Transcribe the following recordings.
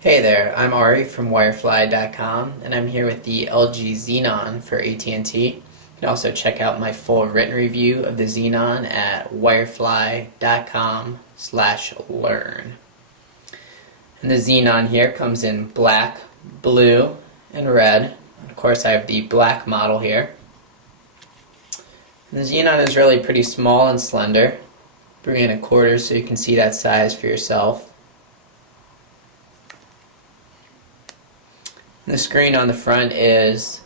Hey there, I'm Ari from Wirefly.com, and I'm here with the LG Xenon for AT&T. You can also check out my full written review of the Xenon at wirefly.com/learn. And the Xenon here comes in black, blue, and red. Of course, I have the black model here. And the Xenon is really pretty small and slender. Bring in a quarter so you can see that size for yourself. The screen on the front is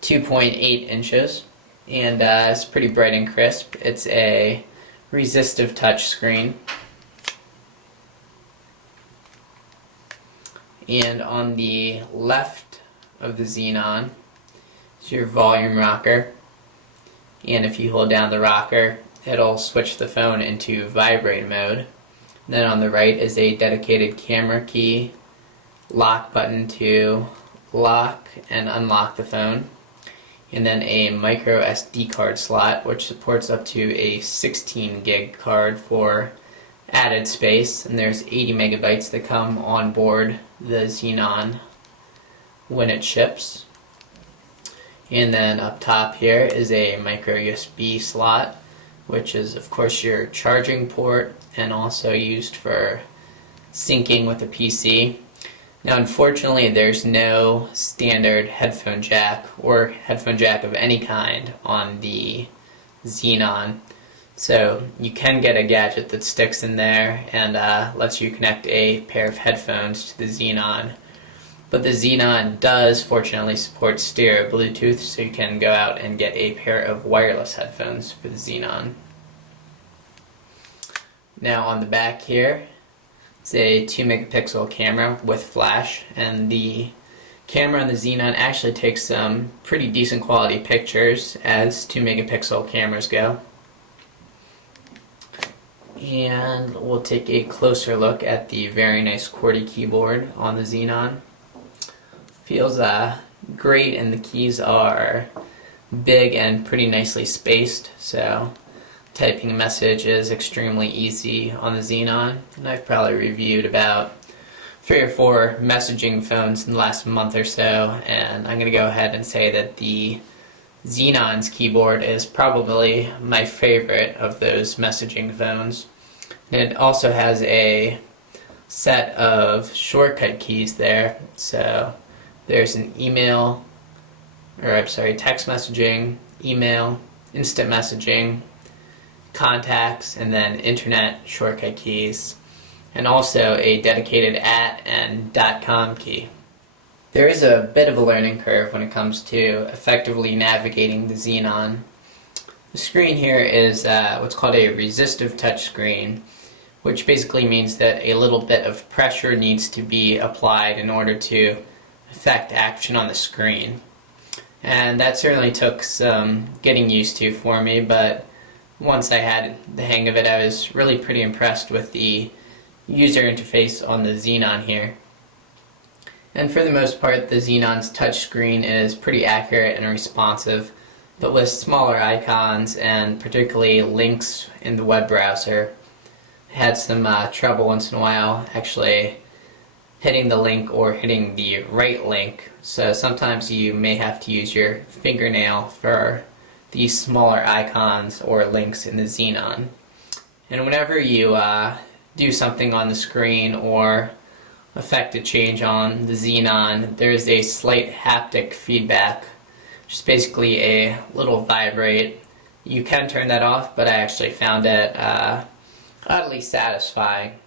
2.8 inches and it's pretty bright and crisp. It's a resistive touch screen. And on the left of the Xenon is your volume rocker. And if you hold down the rocker, it'll switch the phone into vibrate mode. And then on the right is a dedicated camera key, lock button to lock and unlock the phone, and then a micro SD card slot which supports up to a 16 gig card for added space, and there's 80 megabytes that come on board the Xenon when it ships. And then up top here is a micro USB slot, which is of course your charging port and also used for syncing with the PC. Now unfortunately there's no standard headphone jack or headphone jack of any kind on the Xenon, so you can get a gadget that sticks in there and lets you connect a pair of headphones to the Xenon. But the Xenon does fortunately support stereo Bluetooth, so you can go out and get a pair of wireless headphones for the Xenon. Now on the back here, it's a 2 megapixel camera with flash, and the camera on the Xenon actually takes some pretty decent quality pictures as 2 megapixel cameras go. And we'll take a closer look at the very nice QWERTY keyboard on the Xenon. Feels great, and the keys are big and pretty nicely spaced, so typing a message is extremely easy on the Xenon, and I've probably reviewed about 3 or 4 messaging phones in the last month or so, and I'm going to go ahead and say that the Xenon's keyboard is probably my favorite of those messaging phones. And it also has a set of shortcut keys there, so there's an text messaging, email, instant messaging, contacts, and then internet shortcut keys, and also a dedicated @ and .com key. There is a bit of a learning curve when it comes to effectively navigating the Xenon. The screen here is what's called a resistive touch screen, which basically means that a little bit of pressure needs to be applied in order to affect action on the screen. And that certainly took some getting used to for me, but once I had the hang of it, I was really pretty impressed with the user interface on the Xenon here. And for the most part, the Xenon's touchscreen is pretty accurate and responsive, but with smaller icons and particularly links in the web browser, I had some trouble once in a while actually hitting the link or hitting the right link, so sometimes you may have to use your fingernail for these smaller icons or links in the Xenon. And whenever you do something on the screen or affect a change on the Xenon, there's a slight haptic feedback, which is basically a little vibrate. You can turn that off, but I actually found it oddly satisfying.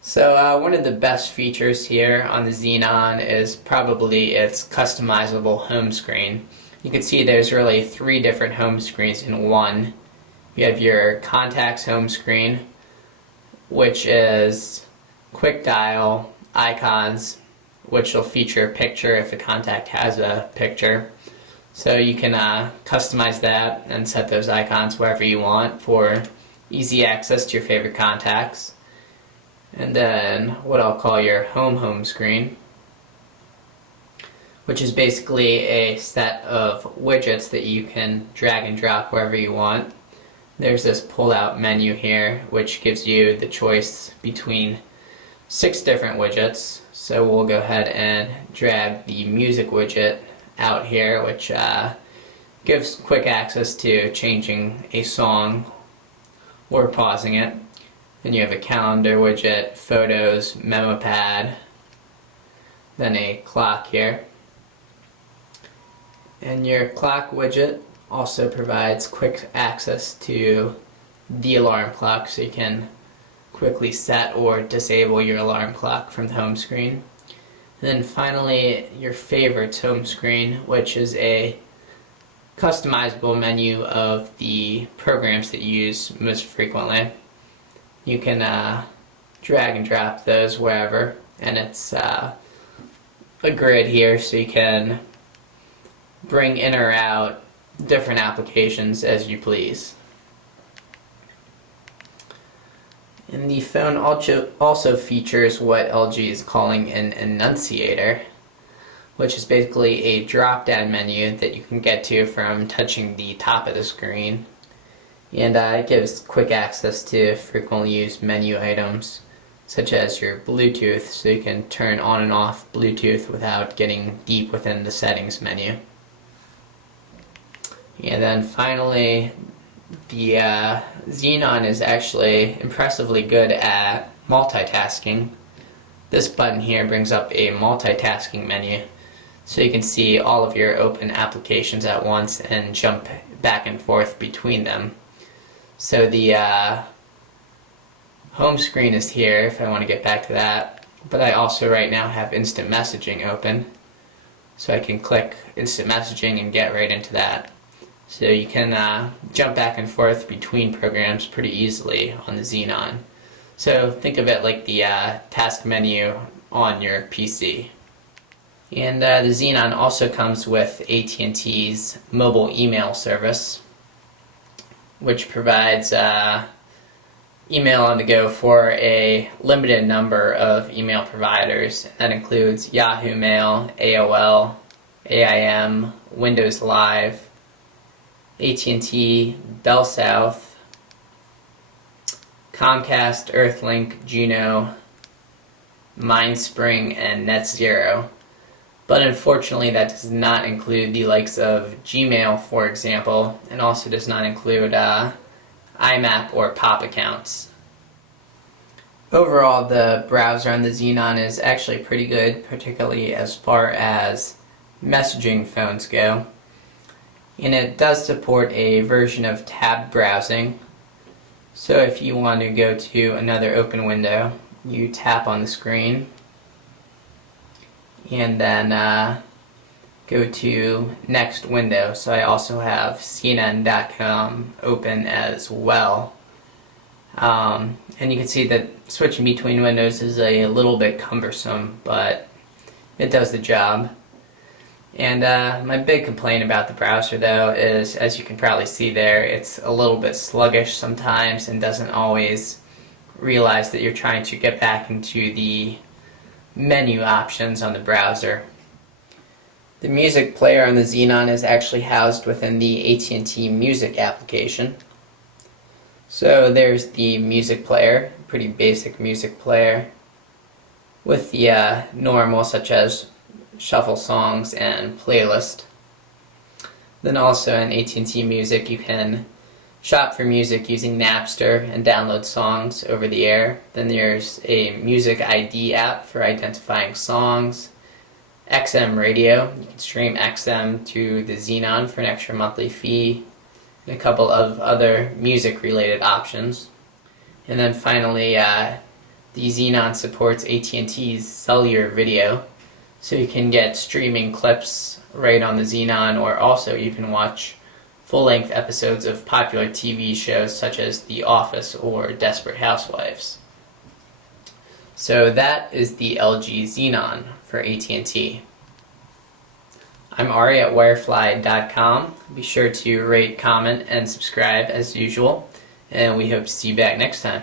So one of the best features here on the Xenon is probably its customizable home screen. You can see there's really 3 different home screens in one. You have your contacts home screen, which is quick dial, icons, which will feature a picture if the contact has a picture. So you can customize that and set those icons wherever you want for easy access to your favorite contacts. And then what I'll call your home screen, which is basically a set of widgets that you can drag and drop wherever you want. There's this pull-out menu here, which gives you the choice between 6 different widgets. So we'll go ahead and drag the music widget out here, which gives quick access to changing a song or pausing it. Then you have a calendar widget, photos, memo pad, then a clock here. And your clock widget also provides quick access to the alarm clock, so you can quickly set or disable your alarm clock from the home screen. And then finally, your favorites home screen, which is a customizable menu of the programs that you use most frequently. You can drag and drop those wherever, and it's a grid here, so you can bring in or out different applications as you please. And the phone also features what LG is calling an enunciator, which is basically a drop-down menu that you can get to from touching the top of the screen. And it gives quick access to frequently used menu items, such as your Bluetooth, so you can turn on and off Bluetooth without getting deep within the settings menu. And then finally, the Xenon is actually impressively good at multitasking. This button here brings up a multitasking menu, so you can see all of your open applications at once and jump back and forth between them. So the home screen is here if I want to get back to that, but I also right now have instant messaging open, so I can click instant messaging and get right into that. So you can jump back and forth between programs pretty easily on the Xenon. So think of it like the task menu on your PC. And the Xenon also comes with AT&T's mobile email service, which provides email on the go for a limited number of email providers. That includes Yahoo Mail, AOL, AIM, Windows Live, AT&T, Bell South, Comcast, Earthlink, Juno, Mindspring, and NetZero. But unfortunately, that does not include the likes of Gmail, for example, and also does not include IMAP or POP accounts. Overall, the browser on the Xenon is actually pretty good, particularly as far as messaging phones go. And it does support a version of tabbed browsing. So if you want to go to another open window, you tap on the screen and then go to next window. So I also have CNN.com open as well. And you can see that switching between windows is a little bit cumbersome, but it does the job. And my big complaint about the browser, though, is, as you can probably see there, it's a little bit sluggish sometimes and doesn't always realize that you're trying to get back into the menu options on the browser. The music player on the Xenon is actually housed within the AT&T Music application. So there's the music player, pretty basic music player, with the normal, such as shuffle songs and playlist. Then also in AT&T Music you can shop for music using Napster and download songs over the air. Then there's a Music ID app for identifying songs. XM radio, you can stream XM to the Xenon for an extra monthly fee, and a couple of other music related options. And then finally the Xenon supports AT&T's cellular video, so you can get streaming clips right on the Xenon, or also you can watch full-length episodes of popular TV shows such as The Office or Desperate Housewives. So that is the LG Xenon for AT&T. I'm Ari at wirefly.com. Be sure to rate, comment, and subscribe as usual, and we hope to see you back next time.